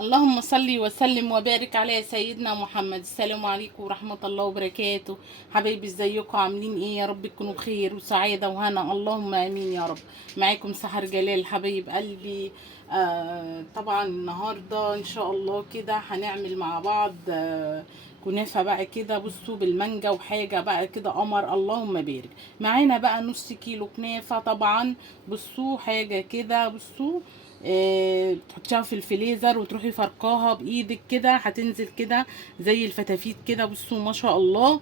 اللهم صل وسلم وبارك على سيدنا محمد. السلام عليكم ورحمة الله وبركاته. حبايبي ازيكم عاملين ايه؟ يا رب تكونوا بخير وسعادة وهنا، اللهم امين يا رب. معاكم سحر جلال حبايب قلبي. طبعا النهاردة ان شاء الله كده هنعمل مع بعض كنافة بقى كده. بصوا بالمانجا وحاجة بقى كده قمر، اللهم بارك. معانا بقى نص كيلو كنافة طبعا. بصوا حاجة كده، بصوا تحطيها في الفريزر وتروحي فرقاها بايدك كده، هتنزل كده زي الفتافيت كده. بصوا ما شاء الله.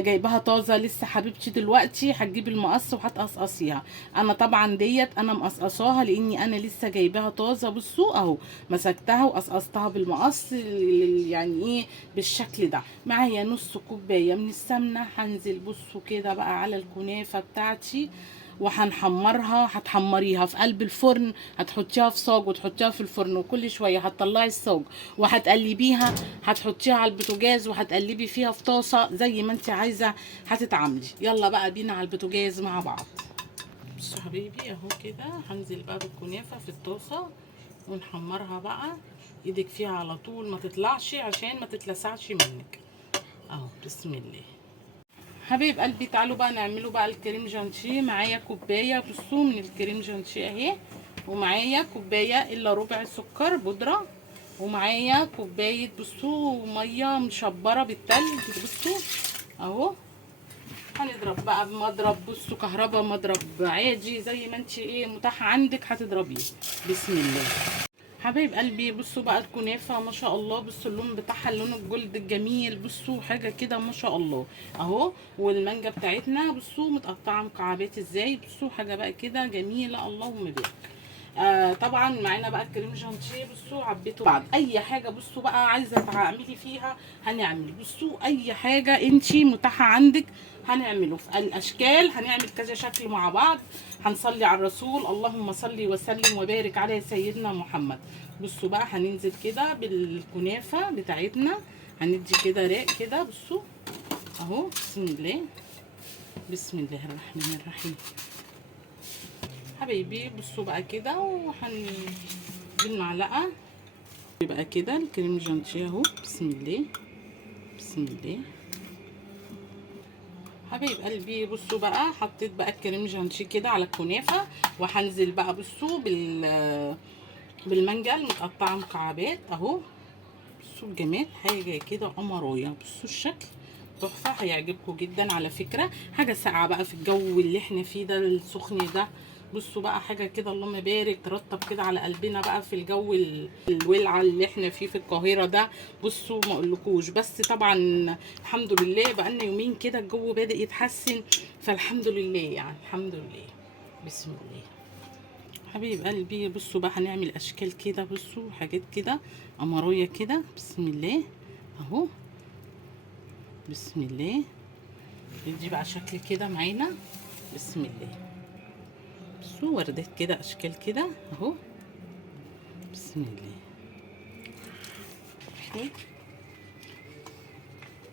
جايباها طازه لسه حبيبتي دلوقتي. هتجيبي المقص وهتقصقصيها. انا طبعا ديت انا مقصقصاها لاني انا لسه جايباها طازه. بصوا اهو مسكتها وقصقصتها بالمقص، يعني ايه بالشكل ده. معايا نص كوبايه من السمنه. هنزل بصوا كده بقى على الكنافه بتاعتي وهنحمرها. هتحمريها في قلب الفرن، هتحطيها في صاج وتحطيها في الفرن، وكل شويه هتطلعي الصاج وهتقلبيها. هتحطيها على البوتاجاز وهتقلبي فيها في طاسه زي ما انت عايزه هتتعاملي. يلا بقى بينا على البوتاجاز مع بعض. بصوا حبيبي اهو كده هنزل بقى بالكنافه في الطاسه ونحمرها بقى. ايدك فيها على طول ما تطلعش عشان ما تتلسعش منك. اهو بسم الله. حبايب قلبي تعالوا بقى نعمله بقى الكريم جانتيه. معايا كوبايه بصوا من الكريم جانتيه اهي، ومعايا كوبايه الا ربع سكر بودره، ومعايا كوبايه بصوا ميه مشبره بالتلج. بصوا اهو هنضرب بقى بمضرب بصوا كهربا، مضرب عادي زي ما انت ايه متاح عندك هتضربيه. بسم الله. حبايب قلبي بصوا بقى الكنافه ما شاء الله. بصوا اللون بتاعها، اللون الجلد الجميل. بصوا حاجه كده ما شاء الله اهو. والمانجا بتاعتنا بصوا متقطعه مكعبات ازاي. بصوا حاجه بقى كده جميله، اللهم بارك. طبعا معانا بقى الكريم جانتيه. بصوا عبيته بعد اي حاجه. بصوا بقى عايزه تعملي فيها هنعمل. بصوا اي حاجه انتي متاحه عندك هنعمله في الاشكال. هنعمل كذا شكل مع بعض. هنصلي على الرسول، اللهم صل وسلم وبارك على سيدنا محمد. بصوا بقى هننزل كده بالكنافه بتاعتنا. هندي كده راق كده. بصوا اهو بسم الله. بسم الله الرحمن الرحيم. حبايبي بصوا بقى كده بالمعلقه يبقى كده الكريم جانتيه اهو. بسم الله بسم الله. حبايب قلبي بصوا بقى حطيت بقى الكريم جانتيه كده على الكنافه، وهنزل بقى بصوا بالمانجا المتقطعه مكعبات اهو. بصوا الجمال، حاجه كده قمرايه. بصوا الشكل تحفه، هيعجبكم جدا على فكره. حاجه ساقعه بقى في الجو اللي احنا فيه ده السخن ده. بصوا بقى حاجه كده اللهم بارك ترطب كده على قلبنا بقى في الجو الولعه اللي احنا فيه في القاهره ده. بصوا ما اقولكوش. بس طبعا الحمد لله بقى لنا يومين كده الجو بادئ يتحسن، فالحمد لله يعني الحمد لله. بسم الله. حبيب قلبي بصوا بقى هنعمل اشكال كده. بصوا حاجات كده قمريه كده. بسم الله اهو. بسم الله. دي بقى شكل كده معانا. بسم الله. بصوا وردات كده اشكال كده اهو. بسم الله.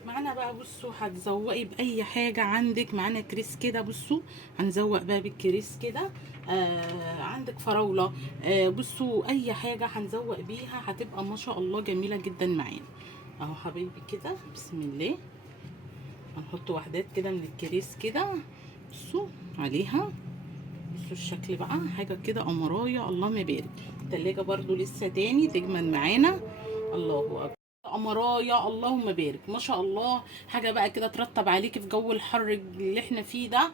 معانا بقى بصوا هتزوقي باي حاجه عندك. معانا كريس كده. بصوا هنزوق بقى بالكريس كده. عندك فراوله. بصوا اي حاجه هنزوق بيها هتبقى ما شاء الله جميله جدا معانا اهو. حبايبي كده بسم الله. هنحط وحدات كده من الكريس كده. بصوا عليها. بصوا الشكل بقى حاجه كده قمرايه، اللهم بارك. التلاجة برضو لسه تاني تجمد معانا. الله اكبر قمرايه، اللهم بارك ما شاء الله. حاجه بقى كده ترطب عليكي في جو الحر اللي احنا فيه ده.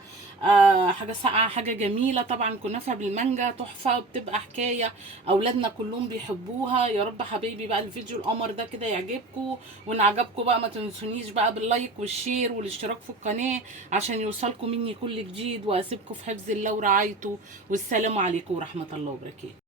حاجه ساقعه حاجه جميله. طبعا كنافه بالمانجا تحفه وبتبقى حكايه. اولادنا كلهم بيحبوها. يا رب حبايبي بقى الفيديو القمر ده كده يعجبكم. وان عجبكم بقى ما تنسونيش بقى باللايك والشير والاشتراك في القناه عشان يوصلكم مني كل جديد. واسيبكم في حفظ الله ورعايته. والسلام عليكم ورحمه الله وبركاته.